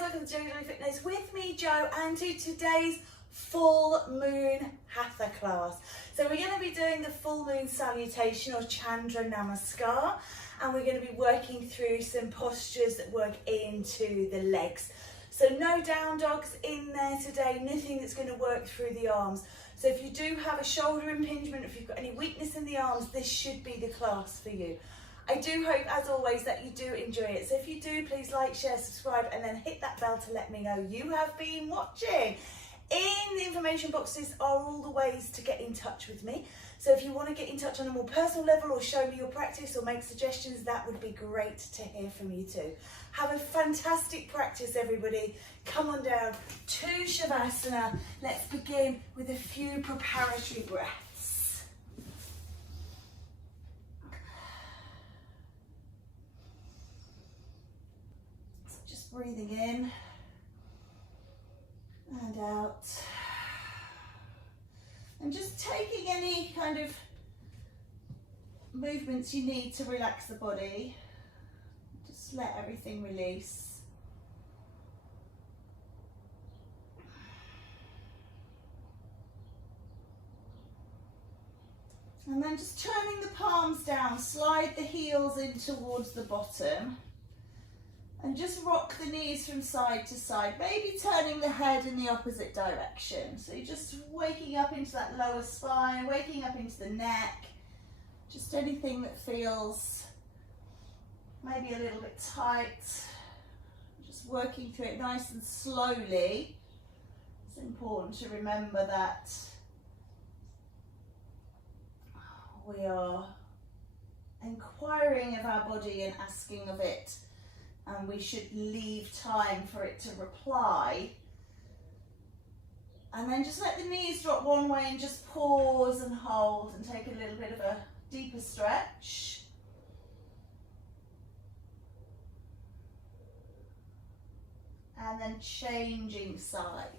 guys, welcome to JoeGa Fitness with me, Joe, and to today's full moon hatha class. So we're going to be doing the full moon salutation or CHANDRA NAMASKAR, and we're going to be working through some postures that work into the legs. So no down dogs in there today, nothing that's going to work through the arms. So if you do have a shoulder impingement, if you've got any weakness in the arms, this should be the class for you. I do hope, as always, that you do enjoy it. So if you do, please like, share, subscribe, and then hit that bell to let me know you have been watching. In the information boxes are all the ways to get in touch with me. So if you want to get in touch on a more personal level or show me your practice or make suggestions, that would be great to hear from you too. Have a fantastic practice, everybody. Come on down to Shavasana. Let's begin with a few preparatory breaths. So just breathing in and out. And just taking any kind of movements you need to relax the body. Just let everything release. And then just turning the palms down, slide the heels in towards the bottom. And just rock the knees from side to side, maybe turning the head in the opposite direction. So you're just waking up into that lower spine, waking up into the neck, just anything that feels maybe a little bit tight. Just working through it nice and slowly. It's important to remember that we are inquiring of our body and asking of it, and we should leave time for it to reply. And then just let the knees drop one way and just pause and hold and take a little bit of a deeper stretch. And then changing sides.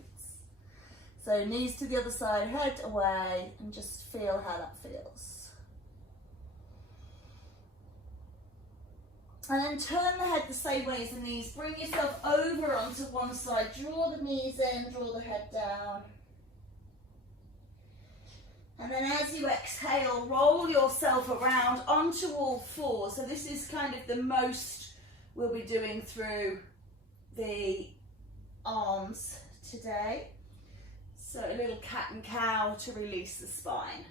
So knees to the other side, head away, and just feel how that feels. And then turn the head the same way as the knees. Bring yourself over onto one side. Draw the knees in, draw the head down. And then as you exhale, roll yourself around onto all fours. So this is kind of the most we'll be doing through the arms today. So a little cat and cow to release the spine.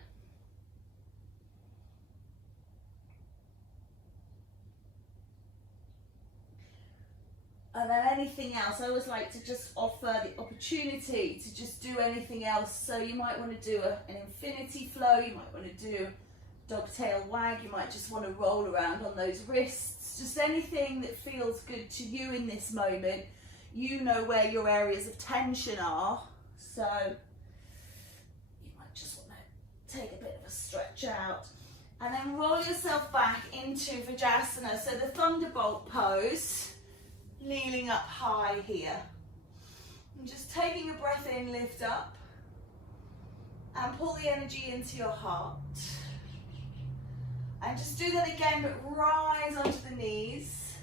And then anything else, I always like to just offer the opportunity to just do anything else. So you might want to do an infinity flow, you might want to do dog tail wag, you might just want to roll around on those wrists. Just anything that feels good to you in this moment. You know where your areas of tension are, so you might just want to take a bit of a stretch out. And then roll yourself back into Vajrasana, so the thunderbolt pose. Kneeling up high here. And just taking a breath in, lift up. And pull the energy into your heart. And just do that again, but rise onto the knees.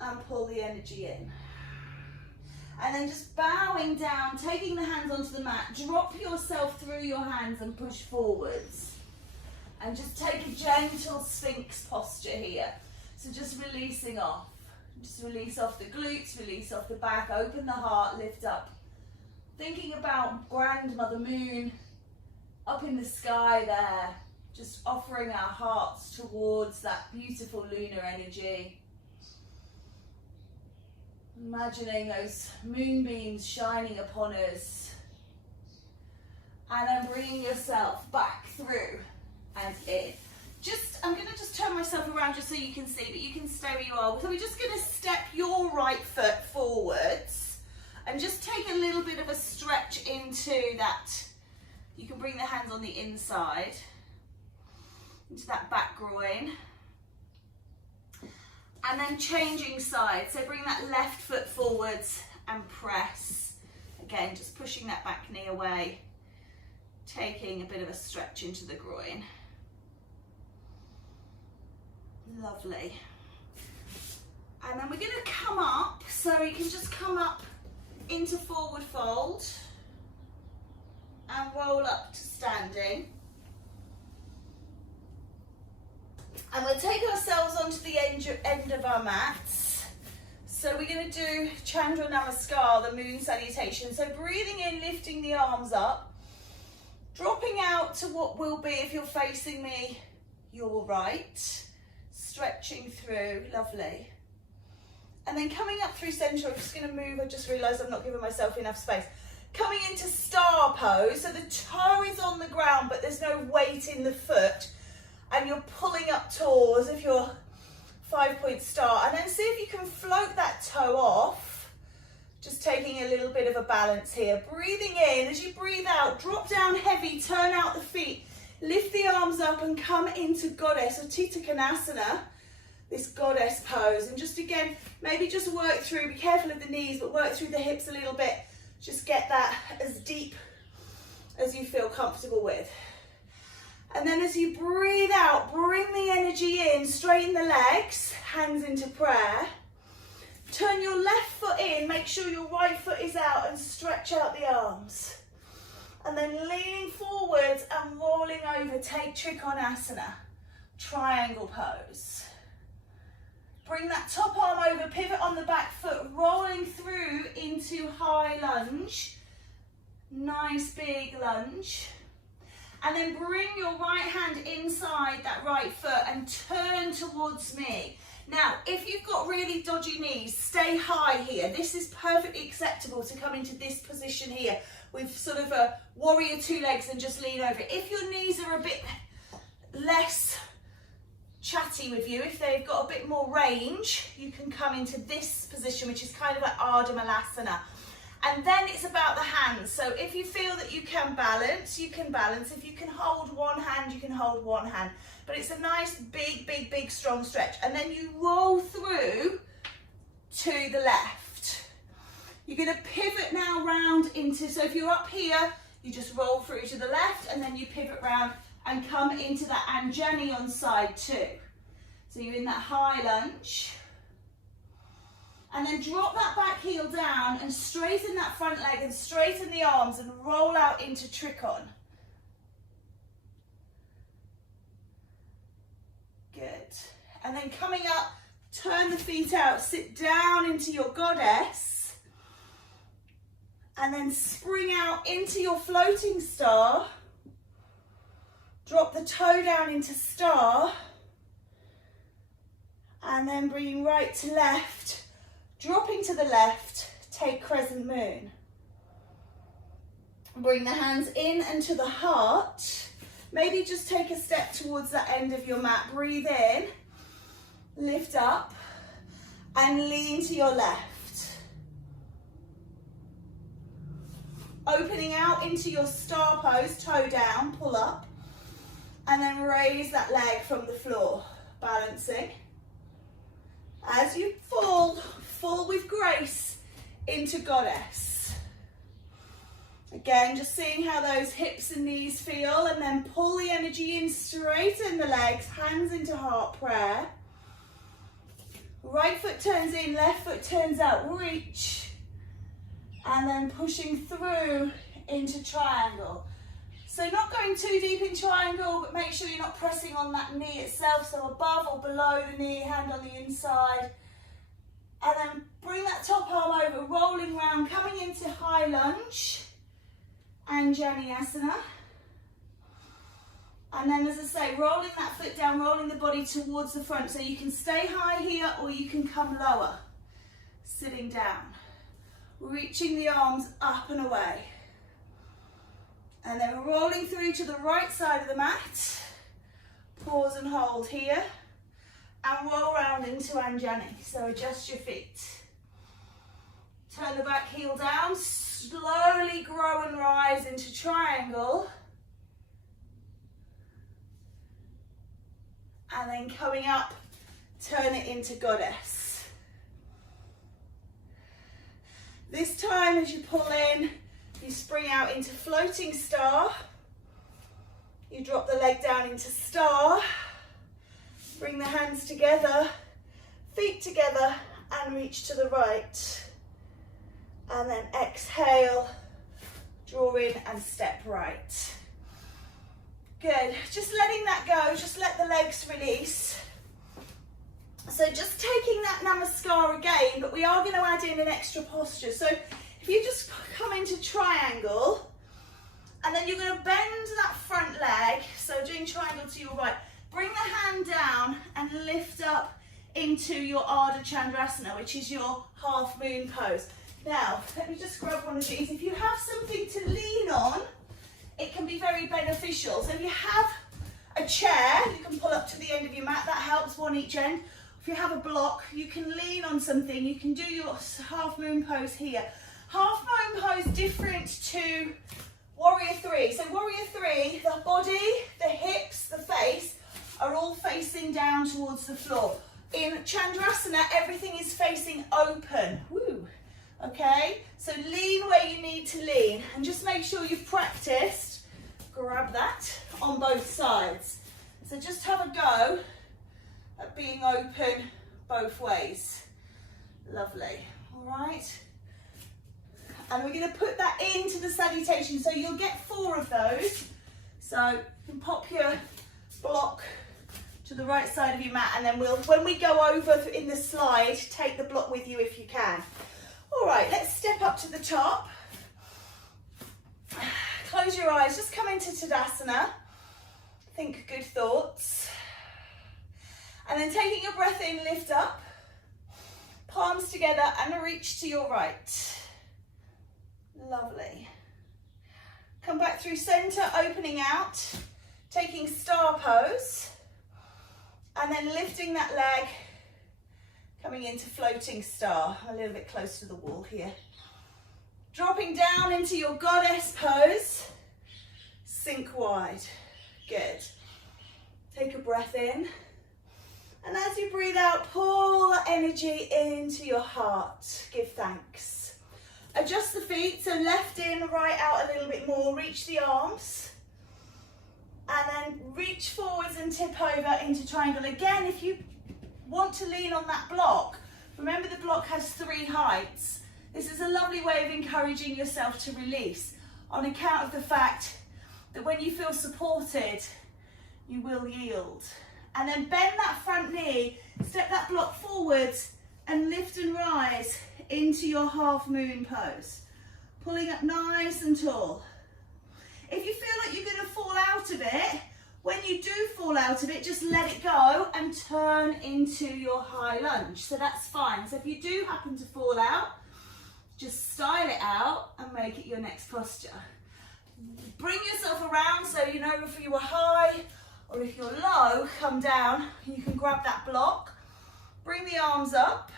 And pull the energy in. And then just bowing down, taking the hands onto the mat. Drop yourself through your hands and push forwards. And just take a gentle Sphinx posture here. So just releasing off. Just release off the glutes, release off the back, open the heart, lift up. Thinking about Grandmother Moon up in the sky there, just offering our hearts towards that beautiful lunar energy. Imagining those moonbeams shining upon us. And then bringing yourself back through and in. I'm going to just turn myself around just so you can see, but you can stay where you are. So we're just going to step your right foot forwards and just take a little bit of a stretch into that. You can bring the hands on the inside, into that back groin. And then changing sides. So bring that left foot forwards and press. Again, just pushing that back knee away, taking a bit of a stretch into the groin. Lovely. And then we're going to come up, so you can just come up into forward fold and roll up to standing. And we'll take ourselves onto the end of our mats. So we're going to do Chandra Namaskar, the moon salutation. So breathing in, lifting the arms up, dropping out to what will be, if you're facing me, your right, stretching through, lovely. And then coming up through center, I'm just going to move, I just realised I've not given myself enough space. Coming into star pose, so the toe is on the ground, but there's no weight in the foot. And you're pulling up tall as if you're 5-point star. And then see if you can float that toe off. Just taking a little bit of a balance here. Breathing in, as you breathe out, drop down heavy, turn out the feet. Lift the arms up and come into goddess or Tita Konasana, this goddess pose. And just again, maybe just work through, be careful of the knees, but work through the hips a little bit. Just get that as deep as you feel comfortable with. And then as you breathe out, bring the energy in, straighten the legs, hands into prayer. Turn your left foot in, make sure your right foot is out and stretch out the arms. And then leaning forwards and rolling over, take Trikonasana, triangle pose. Bring that top arm over, pivot on the back foot, rolling through into high lunge. Nice big lunge. And then bring your right hand inside that right foot and turn towards me. Now, if you've got really dodgy knees, stay high here. This is perfectly acceptable to come into this position here with sort of a warrior two legs and just lean over. If your knees are a bit less chatty with you, if they've got a bit more range, you can come into this position, which is kind of like Ardha Malasana. And then it's about the hands. So if you feel that you can balance, you can balance. If you can hold one hand, you can hold one hand. But it's a nice, big, strong stretch. And then you roll through to the left. You're going to pivot now round into, so if you're up here, you just roll through to the left and then you pivot round and come into that Anjani on side 2. So you're in that high lunge. And then drop that back heel down and straighten that front leg and straighten the arms and roll out into Trikon. Good. And then coming up, turn the feet out, sit down into your goddess. And then spring out into your floating star. Drop the toe down into star. And then bringing right to left. Dropping to the left, take crescent moon. Bring the hands in and to the heart. Maybe just take a step towards that end of your mat. Breathe in, lift up, and lean to your left. Opening out into your star pose, toe down, pull up, and then raise that leg from the floor, balancing. As you fall with grace into goddess. Again, just seeing how those hips and knees feel, and then pull the energy in, straighten the legs, hands into heart prayer. Right foot turns in, left foot turns out, reach. And then pushing through into triangle. So not going too deep in triangle, but make sure you're not pressing on that knee itself, so above or below the knee, hand on the inside. And then bring that top arm over, rolling round, coming into high lunge, Anjani Asana. And then, as I say, rolling that foot down, rolling the body towards the front, so you can stay high here or you can come lower, sitting down. Reaching the arms up and away. And then rolling through to the right side of the mat. Pause and hold here. And roll round into Anjani. So adjust your feet. Turn the back heel down. Slowly grow and rise into triangle. And then coming up, turn it into goddess. This time as you pull in, you spring out into floating star. You drop the leg down into star. Bring the hands together, feet together, and reach to the right. And then exhale, draw in and step right. Good, just letting that go, just let the legs release. So just taking that namaskar again, but we are going to add in an extra posture. So if you just come into triangle, and then you're going to bend that front leg, so doing triangle to your right, bring the hand down and lift up into your Ardha Chandrasana, which is your half moon pose. Now, let me just grab one of these. If you have something to lean on, it can be very beneficial. So if you have a chair, you can pull up to the end of your mat, that helps, one each end. If you have a block, you can lean on something. You can do your half moon pose here. Half moon pose different to warrior three. So warrior three, the body, the hips, the face are all facing down towards the floor. In Chandrasana, everything is facing open. Woo. Okay, so lean where you need to lean and just make sure you've practiced, grab that on both sides. So just have a go at being open both ways. Lovely, all right. And we're going to put that into the salutation, so you'll get 4 of those. So you can pop your block to the right side of your mat, and then when we go over in the slide, take the block with you if you can. All right, let's step up to the top. Close your eyes, just come into Tadasana. Think good thoughts. And then taking a breath in, lift up. Palms together and reach to your right. Lovely. Come back through center, opening out. Taking star pose. And then lifting that leg. Coming into floating star, a little bit close to the wall here. Dropping down into your goddess pose. Sink wide. Good. Take a breath in. And as you breathe out, pull the energy into your heart. Give thanks. Adjust the feet, so left in, right out a little bit more. Reach the arms. And then reach forwards and tip over into triangle. Again, if you want to lean on that block, remember the block has 3 heights. This is a lovely way of encouraging yourself to release on account of the fact that when you feel supported, you will yield. And then bend that front knee, step that block forwards and lift and rise into your half moon pose. Pulling up nice and tall. If you feel like you're going to fall out of it, when you do fall out of it, just let it go and turn into your high lunge. So that's fine. So if you do happen to fall out, just style it out and make it your next posture. Bring yourself around, so you know if you were high or if you're low, come down. You can grab that block, bring the arms up,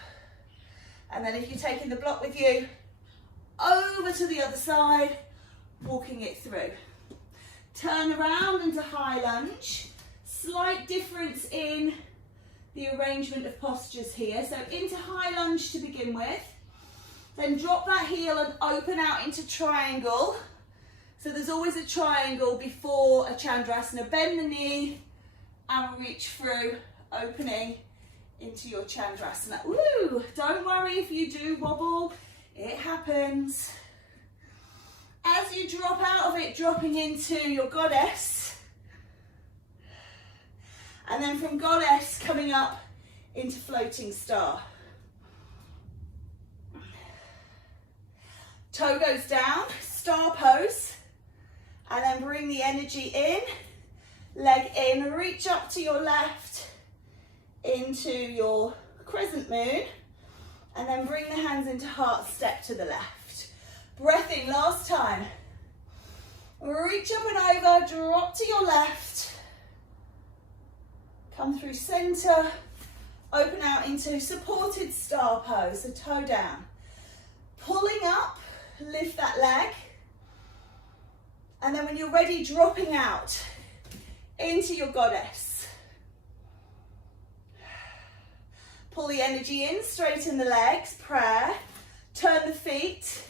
and then if you're taking the block with you, over to the other side, walking it through. Turn around into high lunge. Slight difference in the arrangement of postures here. So into high lunge to begin with. Then drop that heel and open out into triangle. So there's always a triangle before a Chandrasana. Bend the knee and reach through, opening into your Chandrasana. Woo! Don't worry if you do wobble, it happens. As you drop out of it, dropping into your goddess. And then from goddess, coming up into floating star. Toe goes down, star pose. And then bring the energy in, leg in, reach up to your left into your crescent moon. And then bring the hands into heart, step to the left. Breath in, last time. Reach up and over, drop to your left. Come through center, open out into supported star pose, so toe down. Pulling up, lift that leg. And then when you're ready, dropping out into your goddess. Pull the energy in, straighten the legs, prayer. Turn the feet.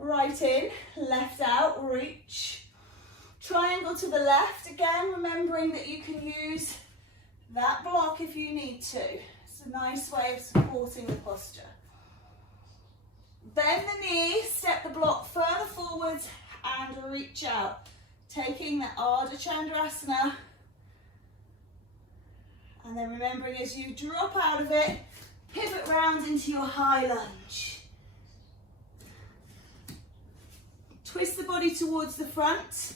Right in, left out, reach. Triangle to the left, again remembering that you can use that block if you need to. So a nice way of supporting the posture. Bend the knee, step the block further forwards and reach out. Taking that Ardha Chandrasana. And then remembering as you drop out of it, pivot round into your high lunge. Twist the body towards the front,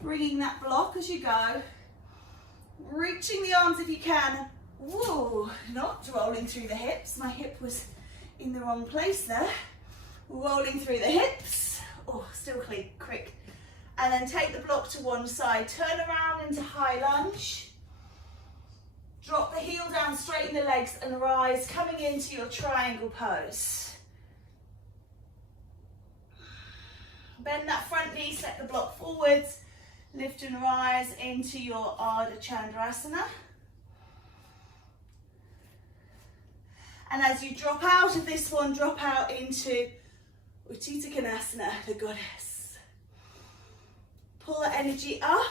bringing that block as you go. Reaching the arms if you can. Whoa, not rolling through the hips. My hip was in the wrong place there. Rolling through the hips. Oh, still quick. And then take the block to one side. Turn around into high lunge. Drop the heel down, straighten the legs and rise, coming into your triangle pose. Bend that front knee, step the block forwards. Lift and rise into your Ardha Chandrasana. And as you drop out of this one, drop out into Utthita Konasana, the goddess. Pull the energy up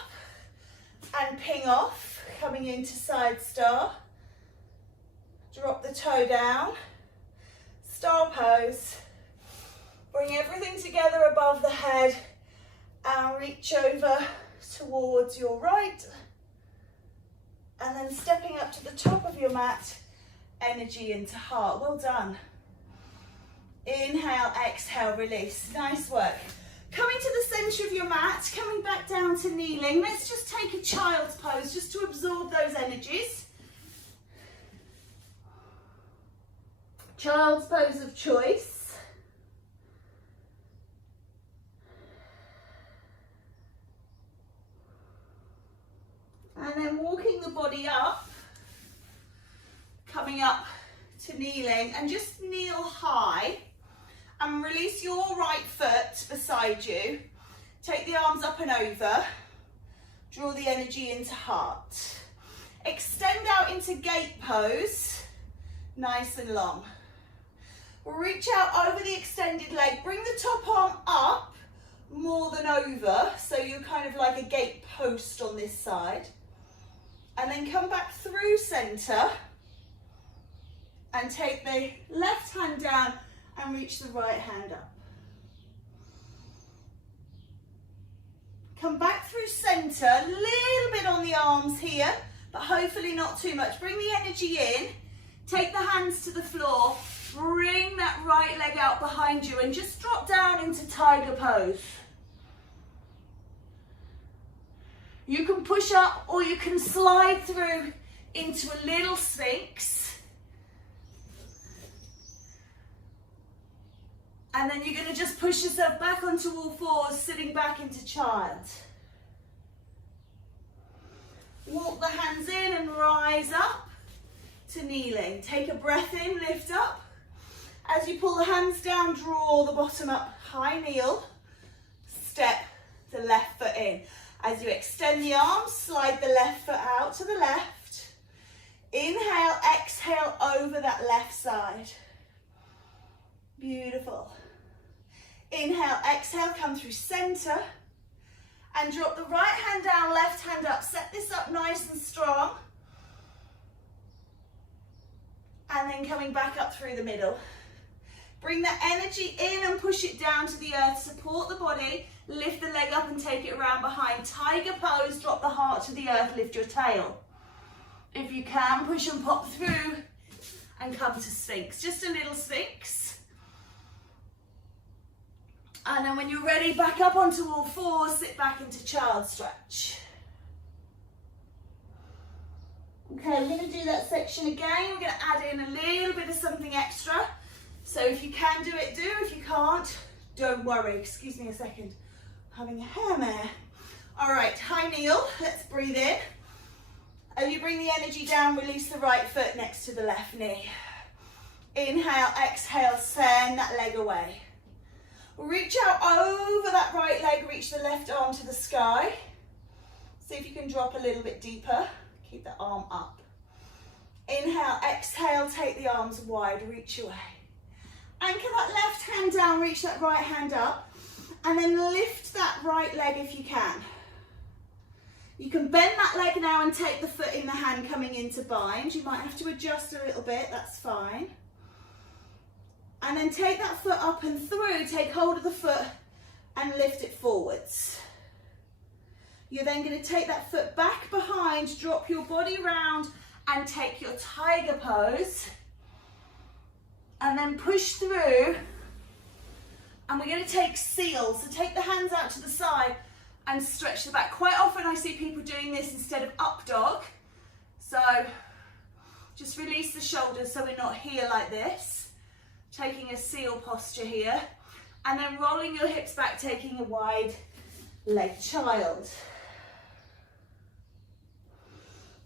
and ping off, coming into side star. Drop the toe down, star pose. Bring everything together above the head and reach over towards your right. And then stepping up to the top of your mat, energy into heart. Well done. Inhale, exhale, release. Nice work. Coming to the centre of your mat, coming back down to kneeling. Let's just take a child's pose just to absorb those energies. Child's pose of choice. And then walking the body up, coming up to kneeling, and just kneel high and release your right foot beside you. Take the arms up and over, draw the energy into heart. Extend out into gate pose, nice and long. Reach out over the extended leg, bring the top arm up more than over, so you're kind of like a gate post on this side. And then come back through centre and take the left hand down and reach the right hand up. Come back through centre, a little bit on the arms here, but hopefully not too much. Bring the energy in, take the hands to the floor, bring that right leg out behind you and just drop down into tiger pose. You can push up or you can slide through into a little sphinx. And then you're going to just push yourself back onto all fours, sitting back into child. Walk the hands in and rise up to kneeling. Take a breath in, lift up. As you pull the hands down, draw the bottom up, high kneel. Step the left foot in. As you extend the arms, slide the left foot out to the left. Inhale, exhale over that left side. Beautiful. Inhale, exhale, come through centre. And drop the right hand down, left hand up. Set this up nice and strong. And then coming back up through the middle. Bring that energy in and push it down to the earth. Support the body. Lift the leg up and take it around behind. Tiger pose, drop the heart to the earth, lift your tail. If you can, push and pop through and come to Sphinx. Just a little Sphinx. And then when you're ready, back up onto all fours, sit back into child stretch. Okay, we're going to do that section again. We're going to add in a little bit of something extra. So if you can do it, do. If you can't, don't worry. Excuse me a second. I'm having a hair mare. All right, high kneel. Let's breathe in. As you bring the energy down, release the right foot next to the left knee. Inhale, exhale, send that leg away. Reach out over that right leg, reach the left arm to the sky. See if you can drop a little bit deeper. Keep the arm up. Inhale, exhale, take the arms wide, reach away. Anchor that left hand down, reach that right hand up, and then lift that right leg if you can. You can bend that leg now and take the foot in the hand coming into bind. You might have to adjust a little bit, that's fine. And then take that foot up and through, take hold of the foot and lift it forwards. You're then going to take that foot back behind, drop your body round and take your tiger pose. And then push through. And we're going to take seal. So take the hands out to the side and stretch the back. Quite often I see people doing this instead of up dog. So just release the shoulders so we're not here like this. Taking a seal posture here. And then rolling your hips back, taking a wide leg child.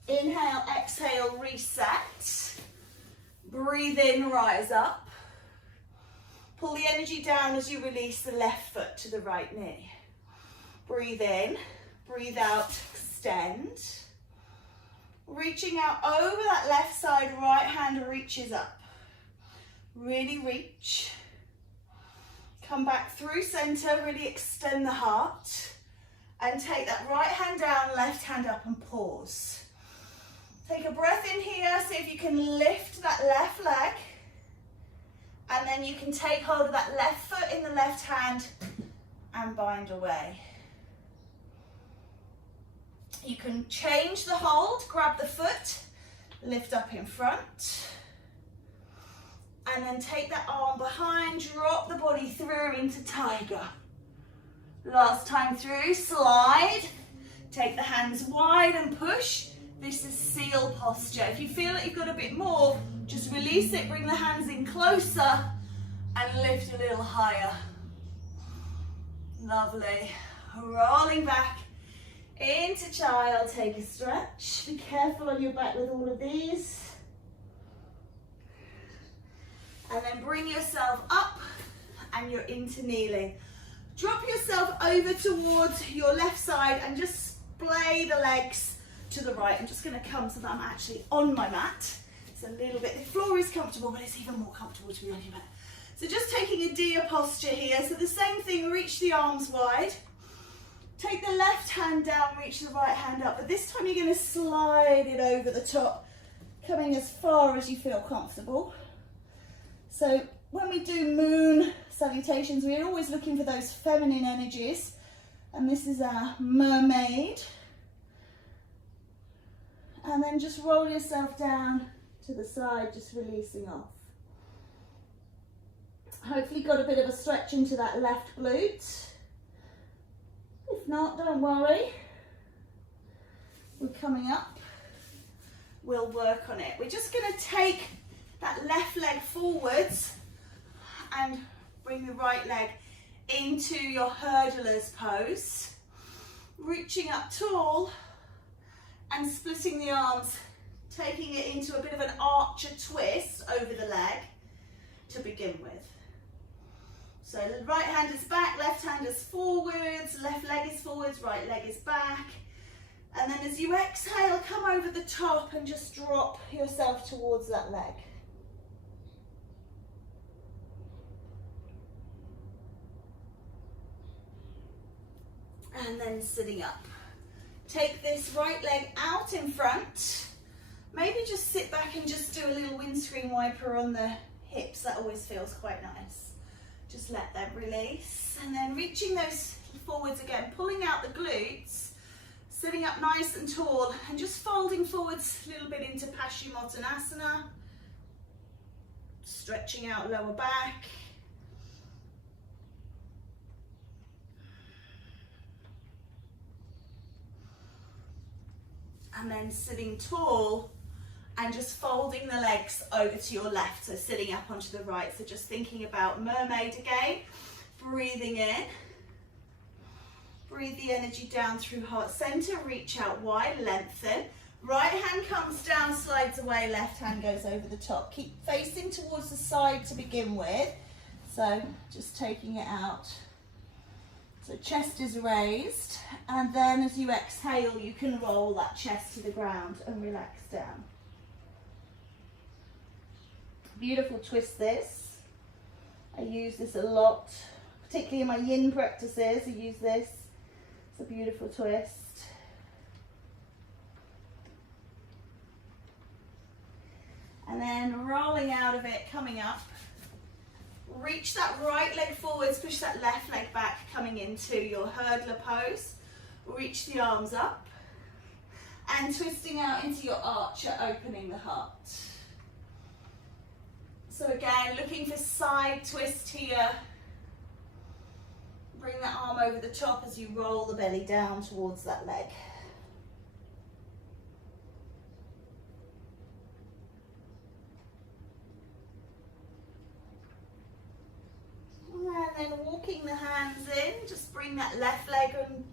Inhale, exhale, reset. Breathe in, rise up. Pull the energy down as you release the left foot to the right knee. Breathe in, breathe out, extend. Reaching out over that left side, right hand reaches up. Really reach. Come back through center, really extend the heart. And take that right hand down, left hand up and pause. Take a breath in here, see if you can lift that left leg. And then you can take hold of that left foot in the left hand and bind away. You can change the hold, grab the foot, lift up in front. And then take that arm behind, drop the body through into tiger. Last time through, slide. Take the hands wide and push. This is seal posture. If you feel like you've got a bit more, just release it, bring the hands in closer and lift a little higher. Lovely. Rolling back into child, take a stretch. Be careful on your back with all of these. And then bring yourself up and you're into kneeling. Drop yourself over towards your left side and just splay the legs to the right. I'm just going to come so that I'm actually on my mat. It's a little bit, the floor is comfortable, but it's even more comfortable to be on your mat. So just taking a deer posture here. So the same thing, reach the arms wide. Take the left hand down, reach the right hand up. But this time you're going to slide it over the top, coming as far as you feel comfortable. So when we do moon salutations, we're always looking for those feminine energies. And this is our mermaid. And then just roll yourself down to the side, just releasing off. Hopefully got a bit of a stretch into that left glute. If not, don't worry. We're coming up. We'll work on it. We're just going to take that left leg forwards and bring the right leg into your hurdler's pose. Reaching up tall and splitting the arms, taking it into a bit of an archer twist over the leg to begin with. So right hand is back, left hand is forwards, left leg is forwards, right leg is back. And then as you exhale, come over the top and just drop yourself towards that leg. And then sitting up. Take this right leg out in front. Maybe just sit back and just do a little windscreen wiper on the hips. That always feels quite nice. Just let them release. And then reaching those forwards again, pulling out the glutes, sitting up nice and tall, and just folding forwards a little bit into Paschimottanasana. Stretching out lower back. And then sitting tall and just folding the legs over to your left, so sitting up onto the right. So just thinking about mermaid again, breathing in, breathe the energy down through heart center, reach out wide, lengthen. Right hand comes down, slides away, left hand goes over the top. Keep facing towards the side to begin with. So just taking it out. So chest is raised, and then as you exhale, you can roll that chest to the ground and relax down. Beautiful twist this. I use this a lot, particularly in my yin practices. I use this. It's a beautiful twist. And then rolling out of it, coming up. Reach that right leg forwards, push that left leg back, coming into your hurdler pose. Reach the arms up. And twisting out into your archer, opening the heart. So again, looking for side twist here. Bring that arm over the top as you roll the belly down towards that leg. And then walking the hands in, just bring that left leg and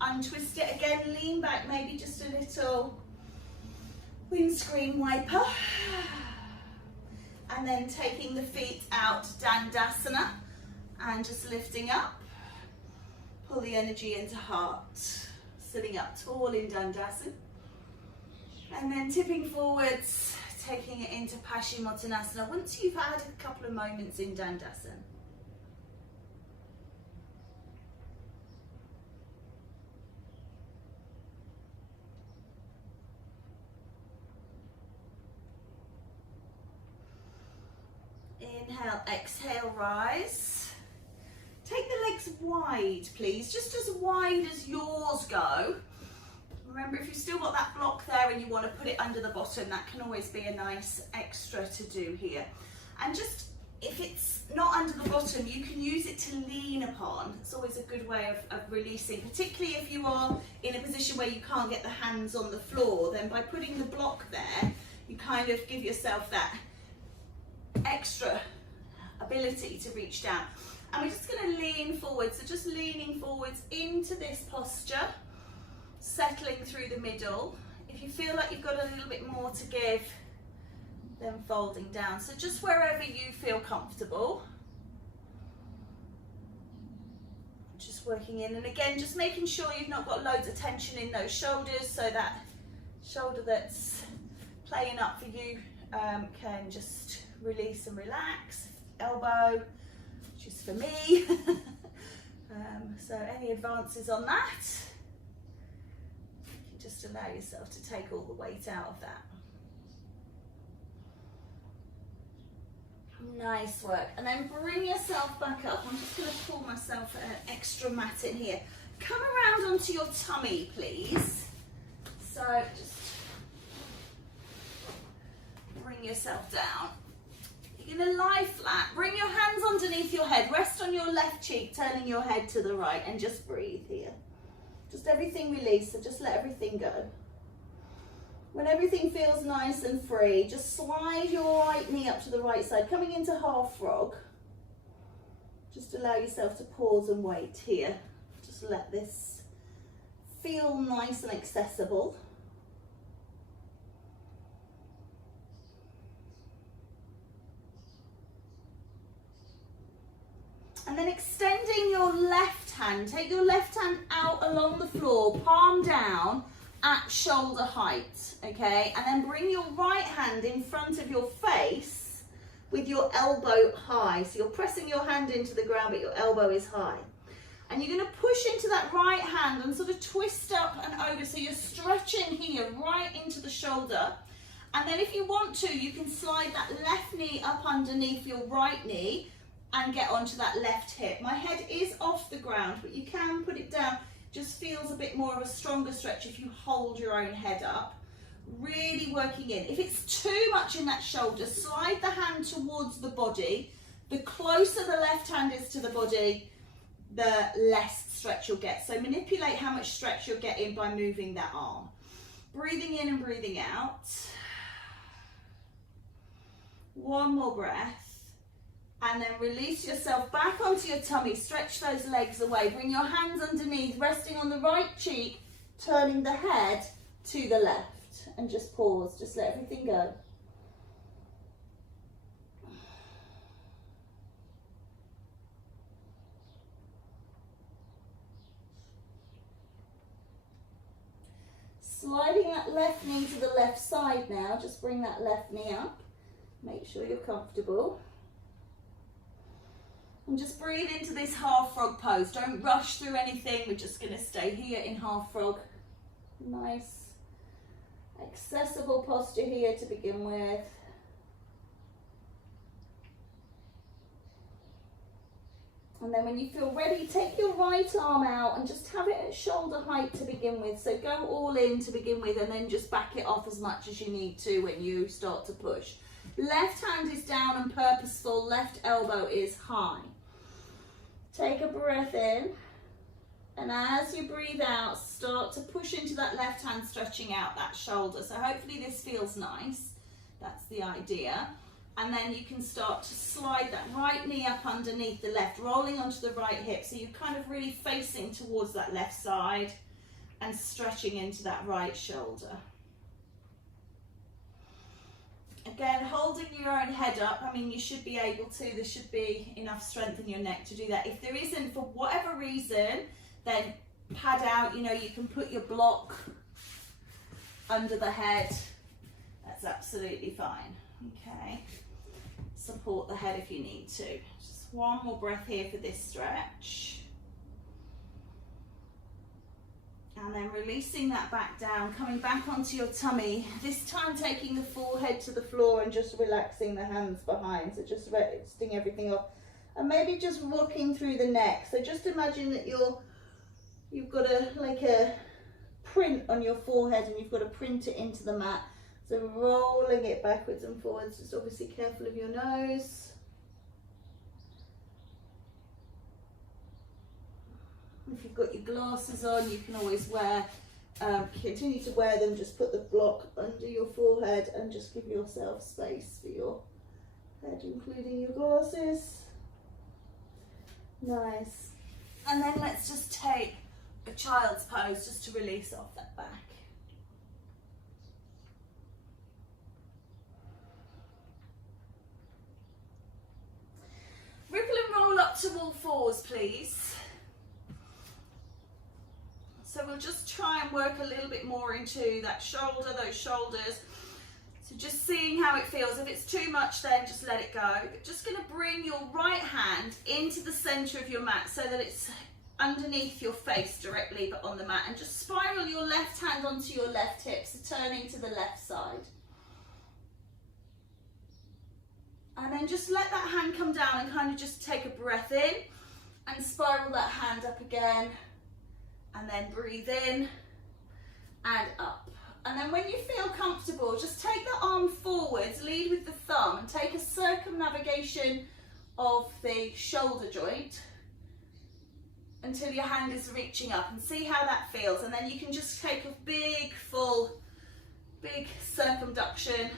untwist it again, lean back, maybe just a little windscreen wiper. And then taking the feet out, Dandasana, and just lifting up. Pull the energy into heart, sitting up tall in Dandasana. And then tipping forwards, taking it into Paschimottanasana once you've had a couple of moments in Dandasana. Inhale, exhale, rise. Take the legs wide, please, just as wide as yours go. Remember, if you've still got that block there and you want to put it under the bottom, that can always be a nice extra to do here. And just, if it's not under the bottom, you can use it to lean upon. It's always a good way of releasing, particularly if you are in a position where you can't get the hands on the floor. Then by putting the block there, you kind of give yourself that extra ability to reach down. And we're just going to lean forward, so just leaning forwards into this posture, settling through the middle. If you feel like you've got a little bit more to give, then folding down. So just wherever you feel comfortable. Just working in, and again, just making sure you've not got loads of tension in those shoulders, so that shoulder that's playing up for you can just release and relax. Elbow, which is for me. So any advances on that, you can just allow yourself to take all the weight out of that. Nice work. And then bring yourself back up. I'm just going to pull myself an extra mat in here. Come around onto your tummy, please. So just bring yourself down. You're going to lie flat. Bring your hands underneath your head. Rest on your left cheek, turning your head to the right, and just breathe here. Just everything release, so just let everything go. When everything feels nice and free, just slide your right knee up to the right side, coming into half frog. Just allow yourself to pause and wait here. Just let this feel nice and accessible. And then extending your left hand, take your left hand out along the floor, palm down at shoulder height, okay? And then bring your right hand in front of your face with your elbow high. So you're pressing your hand into the ground, but your elbow is high. And you're going to push into that right hand and sort of twist up and over. So you're stretching here right into the shoulder. And then if you want to, you can slide that left knee up underneath your right knee and get onto that left hip. My head is off the ground, but you can put it down. Just feels a bit more of a stronger stretch if you hold your own head up. Really working in. If it's too much in that shoulder, slide the hand towards the body. The closer the left hand is to the body, the less stretch you'll get. So manipulate how much stretch you're getting by moving that arm. Breathing in and breathing out. One more breath. And then release yourself back onto your tummy. Stretch those legs away. Bring your hands underneath, resting on the right cheek, turning the head to the left. And just pause. Just let everything go. Sliding that left knee to the left side now. Just bring that left knee up. Make sure you're comfortable. And just breathe into this half frog pose. Don't rush through anything. We're just going to stay here in half frog. Nice, accessible posture here to begin with. And then when you feel ready, take your right arm out and just have it at shoulder height to begin with. So go all in to begin with and then just back it off as much as you need to when you start to push. Left hand is down and purposeful, left elbow is high. Take a breath in, and as you breathe out, start to push into that left hand, stretching out that shoulder. So hopefully this feels nice. That's the idea. And then you can start to slide that right knee up underneath the left, rolling onto the right hip. So you're kind of really facing towards that left side and stretching into that right shoulder. Again, holding your own head up. I mean, you should be able to. There should be enough strength in your neck to do that. If there isn't, for whatever reason, then pad out. You know, you can put your block under the head. That's absolutely fine. Okay. Support the head if you need to. Just one more breath here for this stretch. And then releasing that back down, coming back onto your tummy. This time taking the forehead to the floor and just relaxing the hands behind. So just resting everything off. And maybe just rocking through the neck. So just imagine that you've got a print on your forehead and you've got to print it into the mat. So rolling it backwards and forwards, just obviously careful of your nose. If you've got your glasses on, you can always continue to wear them, just put the block under your forehead and just give yourself space for your head, including your glasses. Nice. And then let's just take a child's pose just to release off that back. Ripple and roll up to all fours, please. So we'll just try and work a little bit more into that shoulder, those shoulders. So just seeing how it feels. If it's too much, then just let it go. But just going to bring your right hand into the center of your mat so that it's underneath your face directly, but on the mat. And just spiral your left hand onto your left hip, so turning to the left side. And then just let that hand come down and kind of just take a breath in and spiral that hand up again. And then breathe in and up. And then when you feel comfortable, just take the arm forwards, lead with the thumb, and take a circumnavigation of the shoulder joint until your hand is reaching up, and see how that feels. And then you can just take a big circumduction,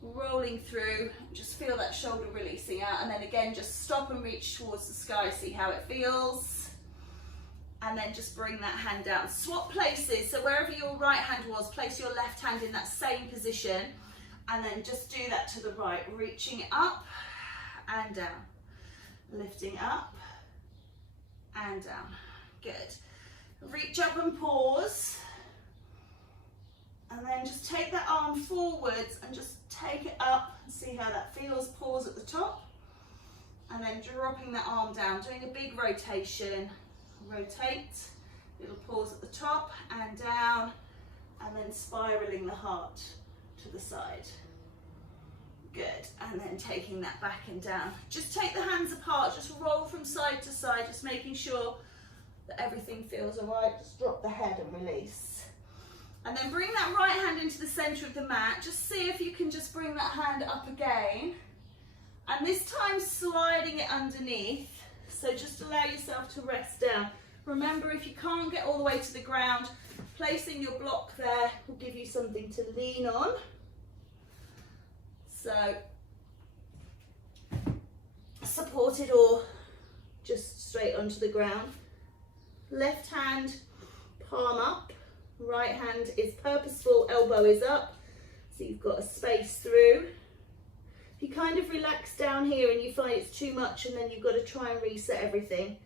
rolling through, just feel that shoulder releasing out, and then again just stop and reach towards the sky, see how it feels. And then just bring that hand down. Swap places, so wherever your right hand was, place your left hand in that same position, and then just do that to the right, reaching it up and down, lifting up and down. Good. Reach up and pause, and then just take that arm forwards and just take it up and see how that feels. Pause at the top, and then dropping that arm down, doing a big rotation. Rotate, little pause at the top and down, and then spiraling the heart to the side. Good. And then taking that back and down. Just take the hands apart, just roll from side to side, just making sure that everything feels all right. Just drop the head and release. And then bring that right hand into the center of the mat. Just see if you can just bring that hand up again. And this time sliding it underneath. So just allow yourself to rest down. Remember, if you can't get all the way to the ground, placing your block there will give you something to lean on. So supported or just straight onto the ground. Left hand, palm up. Right hand is purposeful, elbow is up. So you've got a space through. If you kind of relax down here and you find it's too much and then you've got to try and reset everything.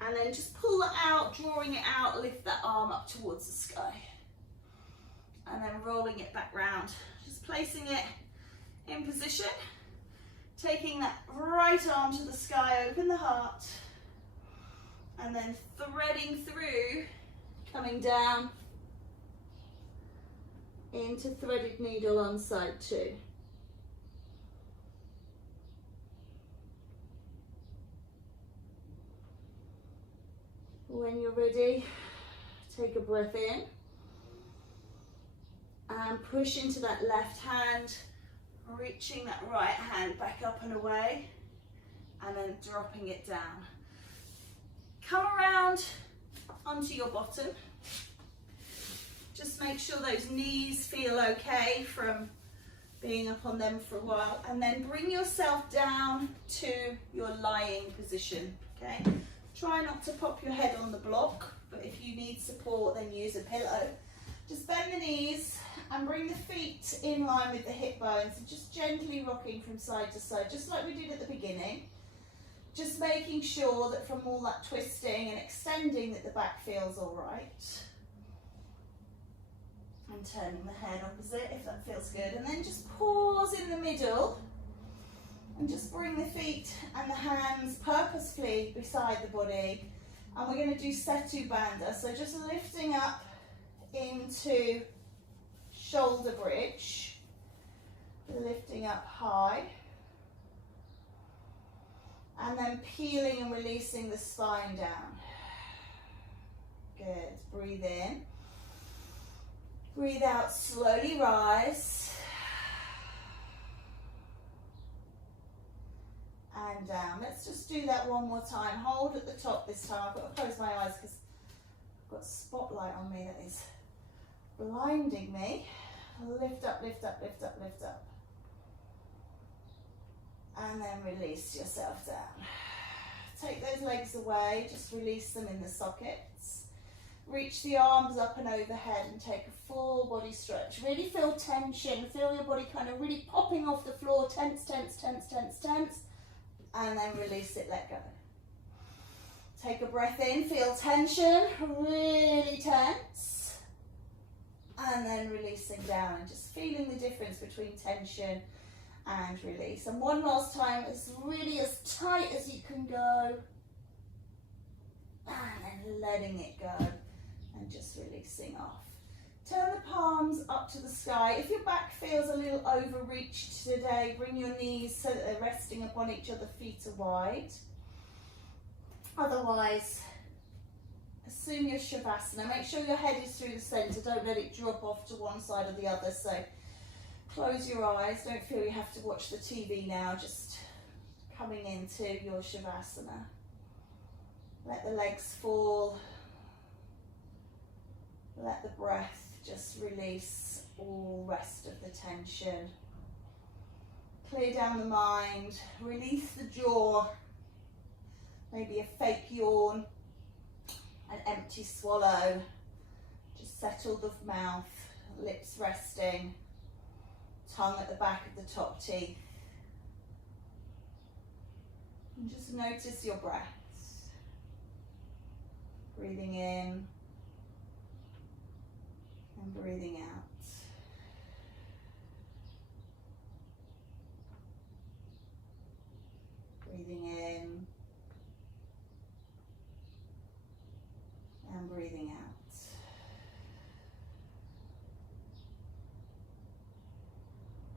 And then just pull that out, drawing it out, lift that arm up towards the sky. And then rolling it back round. Just placing it in position. Taking that right arm to the sky, open the heart. And then threading through, coming down into threaded needle on side 2. When you're ready, take a breath in and push into that left hand, reaching that right hand back up and away, and then dropping it down. Come around onto your bottom. Just make sure those knees feel okay from being up on them for a while, and then bring yourself down to your lying position, okay? Try not to pop your head on the block, but if you need support, then use a pillow. Just bend the knees and bring the feet in line with the hip bones, and just gently rocking from side to side, just like we did at the beginning. Just making sure that from all that twisting and extending that the back feels all right. And turning the head opposite if that feels good. And then just pause in the middle and just bring the feet and the hands purposefully beside the body. And we're going to do Setu Bandha. So just lifting up into shoulder bridge, lifting up high. And then peeling and releasing the spine down. Good. Breathe in. Breathe out, slowly rise. And down. Let's just do that one more time. Hold at the top this time. I've got to close my eyes because I've got a spotlight on me that is blinding me. Lift up, lift up, lift up, lift up. And then release yourself down. Take those legs away, just release them in the sockets. Reach the arms up and overhead and take a full body stretch. Really feel tension, feel your body kind of really popping off the floor, tense, tense, tense, tense, tense. And then release it, let go. Take a breath in, feel tension, really tense. And then releasing down and just feeling the difference between tension and release. And one last time, it's really as tight as you can go. And then letting it go and just releasing off. Turn the palms up to the sky. If your back feels a little overreached today, bring your knees so that they're resting upon each other, feet are wide. Otherwise, assume your Shavasana. Make sure your head is through the center. Don't let it drop off to one side or the other. So close your eyes. Don't feel you have to watch the TV now. Just coming into your Shavasana. Let the legs fall. Let the breath just release all rest of the tension. Clear down the mind. Release the jaw. Maybe a fake yawn. An empty swallow. Just settle the mouth. Lips resting. Tongue at the back of the top teeth. And just notice your breaths. Breathing in and breathing out. Breathing in and breathing out.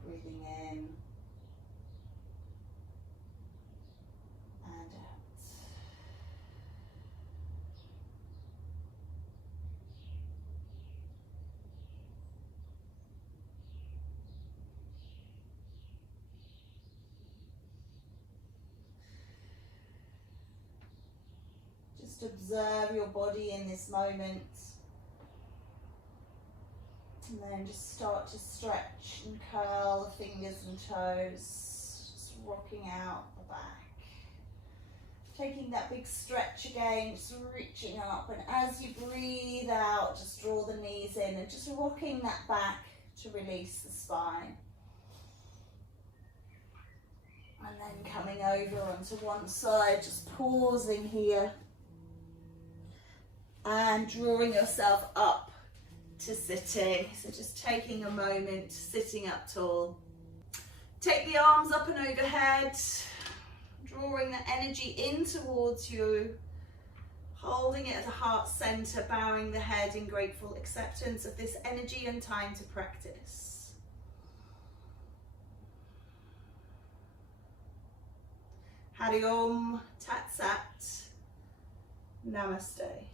Breathing in and out. Just observe your body in this moment. And then just start to stretch and curl the fingers and toes, just rocking out the back. Taking that big stretch again, just reaching up, and as you breathe out, just draw the knees in and just rocking that back to release the spine. And then coming over onto one side, just pausing here and drawing yourself up to sitting. So just taking a moment, sitting up tall. Take the arms up and overhead, drawing the energy in towards you, holding it at the heart center, bowing the head in grateful acceptance of this energy and time to practice. Hari Om Tat Sat. Namaste.